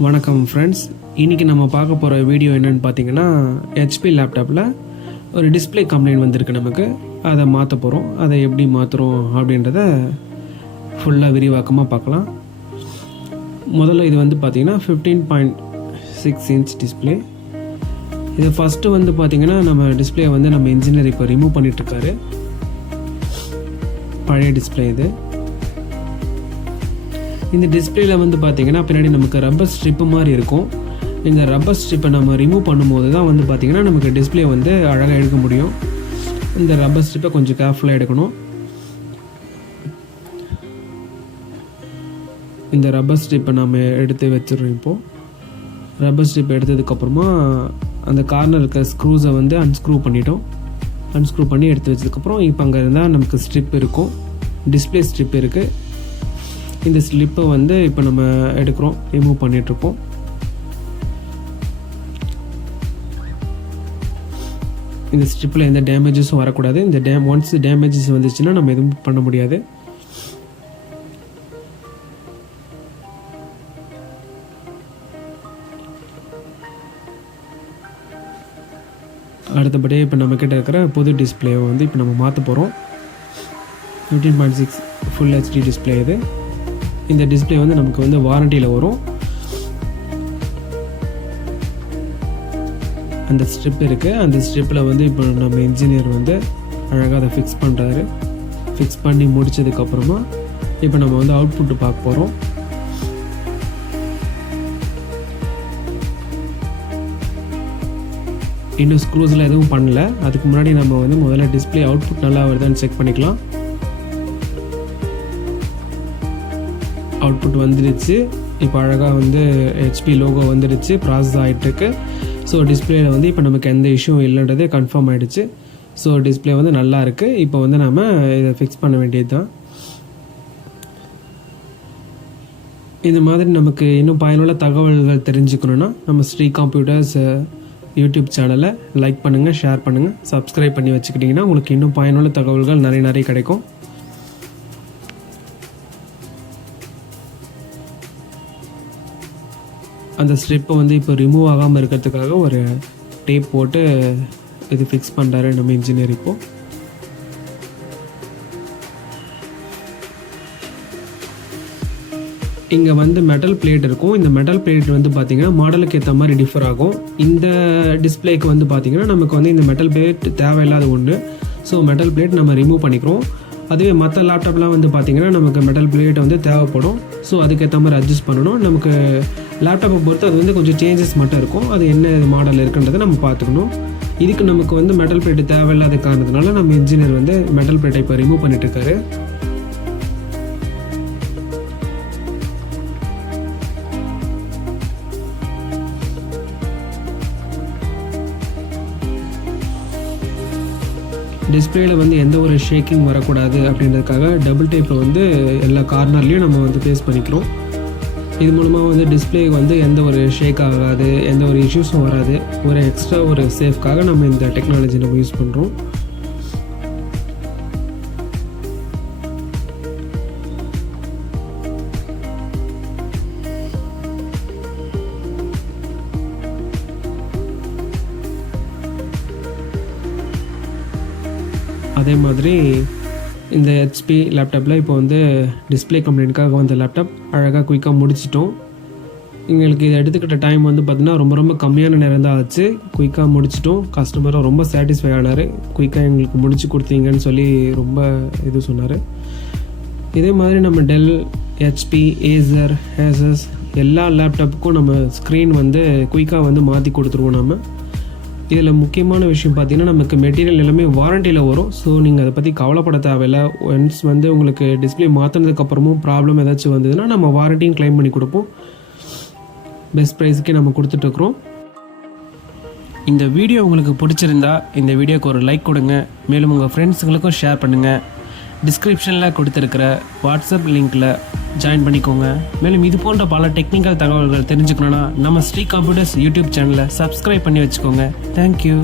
வணக்கம் ஃப்ரெண்ட்ஸ், இன்றைக்கி நம்ம பார்க்க போகிற வீடியோ என்னென்னு பார்த்தீங்கன்னா, ஹெச்பி லேப்டாப்பில் ஒரு டிஸ்பிளே கம்ப்ளைண்ட் வந்திருக்கு நமக்கு. அதை மாற்ற போகிறோம். அதை எப்படி மாற்றுறோம் அப்படின்றத ஃபுல்லாக விரிவாக்கமாக பார்க்கலாம். முதல்ல இது வந்து பார்த்திங்கன்னா 15.6 இன்ச் டிஸ்பிளே. இது ஃபஸ்ட்டு வந்து பார்த்திங்கன்னா நம்ம டிஸ்பிளே வந்து நம்ம இன்ஜினியர் இப்போ ரிமூவ் பண்ணிகிட்ருக்காரு. பழைய டிஸ்பிளே இது. இந்த டிஸ்பிளேயில் வந்து பார்த்திங்கன்னா பின்னாடி நமக்கு ரப்பர் ஸ்ட்ரிப்பு மாதிரி இருக்கும். இந்த ரப்பர் ஸ்ட்ரிப்பை நம்ம ரிமூவ் பண்ணும்போது தான் வந்து பார்த்திங்கன்னா நமக்கு டிஸ்பிளே வந்து அழகாக எடுக்க முடியும். இந்த ரப்பர் ஸ்ட்ரிப்பை கொஞ்சம் கேர்ஃபுல்லாக எடுக்கணும். இந்த ரப்பர் ஸ்ட்ரிப்பை நம்ம எடுத்து வச்சிடறோம். இப்போது ரப்பர் ஸ்ட்ரிப் எடுத்ததுக்கப்புறமா அந்த கார்னர் இருக்க ஸ்க்ரூஸை வந்து அன்ஸ்க்ரூ பண்ணிட்டோம். அன்ஸ்க்ரூ பண்ணி எடுத்து வச்சதுக்கப்புறம் இப்போ அங்கே இருந்தால் நமக்கு ஸ்ட்ரிப் இருக்கும், டிஸ்பிளே ஸ்ட்ரிப் இருக்குது. இந்த ஸ்லிப்பை வந்து இப்போ நம்ம எடுக்கிறோம், ரிமூவ் பண்ணிகிட்ருக்கோம். இந்த ஸ்ட்ரிப்பில் எந்த டேமேஜஸும் வரக்கூடாது. இந்த ஒன்ஸ் டேமேஜஸ் வந்துச்சுன்னா நம்ம எதுவும் பண்ண முடியாது. அடுத்தபடியே இப்போ நம்மக்கிட்ட இருக்கிற புது டிஸ்பிளேவை வந்து இப்போ நம்ம மாற்ற போகிறோம். 15.6 ஃபுல் ஹெச்டி டிஸ்பிளே இது. இந்த டிஸ்பிளே வந்து நமக்கு வந்து வாரண்டியில் வரும். அந்த ஸ்ட்ரிப் இருக்குது. அந்த ஸ்ட்ரிப்பில் வந்து இப்போ நம்ம இன்ஜினியர் வந்து அழகாக அதை ஃபிக்ஸ் பண்ணுறாரு. ஃபிக்ஸ் பண்ணி முடித்ததுக்கப்புறமா இப்போ நம்ம வந்து அவுட்புட்டு பார்க்க போகிறோம். இன்னும் ஸ்க்ரூஸில் எதுவும் பண்ணல. அதுக்கு முன்னாடி நம்ம வந்து முதல்ல டிஸ்பிளே அவுட்புட் நல்லா வருதான்னு செக் பண்ணிக்கலாம். அவுட்புட் வந்துடுச்சு. இப்போ அழகாக வந்து ஹெச்பி லோகோ வந்துடுச்சு, ப்ராசஸ் ஆகிட்டுருக்கு. ஸோ டிஸ்பிளேயில் வந்து இப்போ நமக்கு எந்த இஷ்யூவும் இல்லைன்றதே கன்ஃபார்ம் ஆகிடுச்சு. ஸோ டிஸ்பிளே வந்து நல்லா இருக்குது. இப்போ வந்து நம்ம இதை ஃபிக்ஸ் பண்ண வேண்டியது தான். இந்த மாதிரி நமக்கு இன்னும் பயனுள்ள தகவல்கள் தெரிஞ்சுக்கணுன்னா நம்ம ஸ்ரீ கம்ப்யூட்டர்ஸ் யூடியூப் சேனலை லைக் பண்ணுங்கள், ஷேர் பண்ணுங்கள், சப்ஸ்கிரைப் பண்ணி வச்சுக்கிட்டிங்கன்னா உங்களுக்கு இன்னும் பயனுள்ள தகவல்கள் நிறைய கிடைக்கும். அந்த ஸ்ட்ரிப்பை வந்து இப்போ ரிமூவ் ஆகாமல் இருக்கிறதுக்காக ஒரு டேப் போட்டு இது ஃபிக்ஸ் பண்ணுறாரு நம்ம இன்ஜினியர். இப்போது இங்கே வந்து மெட்டல் பிளேட் இருக்கும். இந்த மெட்டல் பிளேட் வந்து பார்த்திங்கன்னா மாடலுக்கு ஏற்ற மாதிரி டிஃபர் ஆகும். இந்த டிஸ்பிளேக்கு வந்து பார்த்திங்கன்னா நமக்கு வந்து இந்த மெட்டல் பிளேட் தேவையில்லாத ஒன்று. ஸோ மெட்டல் பிளேட் நம்ம ரிமூவ் பண்ணிக்கிறோம். அதுவே மற்ற லேப்டாப்லாம் வந்து பார்த்திங்கன்னா நமக்கு மெட்டல் பிளேட் வந்து தேவைப்படும். ஸோ அதுக்கேற்ற மாதிரி அட்ஜஸ்ட் பண்ணணும். நமக்கு லேப்டாப்பை பொறுத்து அது வந்து கொஞ்சம் சேஞ்சஸ் மட்டும் இருக்கும். அது என்ன மாடல் இருக்குன்றதை நம்ம பார்த்துக்கணும். இதுக்கு நமக்கு வந்து மெட்டல் பிளேட் தேவையில்லாத காரணத்தினால நம்ம இன்ஜினியர் வந்து மெட்டல் பிளேட்டை இப்போ ரிமூவ் பண்ணிட்டுருக்காரு. டிஸ்பிளேயில் வந்து எந்த ஒரு ஷேக்கிங் வரக்கூடாது அப்படின்றதுக்காக டபுள் டேப்பை வந்து எல்லா கார்னர்லேயும் நம்ம வந்து பேஸ்ட் பண்ணிக்கிறோம். இது மூலமாக வந்து டிஸ்பிளே வந்து எந்த ஒரு ஷேக் ஆகாது, எந்த ஒரு இஷ்யூஸும் வராது. ஒரு எக்ஸ்ட்ரா ஒரு சேஃப்காக நம்ம இந்த டெக்னாலஜி நம்ம யூஸ் பண்ணுறோம். அதே மாதிரி இந்த ஹெச்பி லேப்டாப்பில் இப்போ வந்து டிஸ்பிளே கம்ப்ளைண்ட்காக வந்த லேப்டாப் அழகாக குயிக்காக முடிச்சிட்டோம். எங்களுக்கு இதை எடுத்துக்கிட்ட டைம் வந்து பார்த்திங்கன்னா ரொம்ப கம்மியான நேரம் தான் ஆச்சு. குயிக்காக முடிச்சிட்டோம். கஸ்டமரும் ரொம்ப சாட்டிஸ்ஃபை ஆனார். குயிக்காக எங்களுக்கு முடிச்சு கொடுத்தீங்கன்னு சொல்லி ரொம்ப இது சொன்னார். இதே மாதிரி நம்ம டெல், ஹெச்பி, ஏசர், ஹேசஸ் எல்லா லேப்டாப்புக்கும் நம்ம ஸ்க்ரீன் வந்து குயிக்காக வந்து மாற்றி கொடுத்துருவோம். நம்ம இதில் முக்கியமான விஷயம் பார்த்திங்கன்னா நமக்கு மெட்டீரியல் எல்லாமே வாரண்டியில் வரும். ஸோ நீங்கள் அதை பற்றி கவலைப்பட தேவையில்லை. ஒன்ஸ் வந்து உங்களுக்கு டிஸ்பிளே மாற்றினதுக்கப்புறமும் ப்ராப்ளம் ஏதாச்சும் வந்ததுன்னா நம்ம வாரண்டியும் க்ளைம் பண்ணி கொடுப்போம். பெஸ்ட் ப்ரைஸுக்கே நம்ம கொடுத்துட்ருக்குறோம். இந்த வீடியோ உங்களுக்கு பிடிச்சிருந்தா இந்த வீடியோக்கு ஒரு லைக் கொடுங்க. மேலும் உங்கள் ஃப்ரெண்ட்ஸுங்களுக்கும் ஷேர் பண்ணுங்கள். டிஸ்கிரிப்ஷனில் கொடுத்துருக்கிற வாட்ஸ்அப் லிங்க்கில் ஜாயின் பண்ணிக்கோங்க. மேலும் இது போன்ற பல டெக்னிக்கல் தகவல்கள் தெரிஞ்சுக்கணுன்னா நம்ம ஸ்ரீ கம்ப்யூட்டர்ஸ் யூடியூப் சேனலை சப்ஸ்கிரைப் பண்ணி வச்சுக்கோங்க. தேங்க்யூ.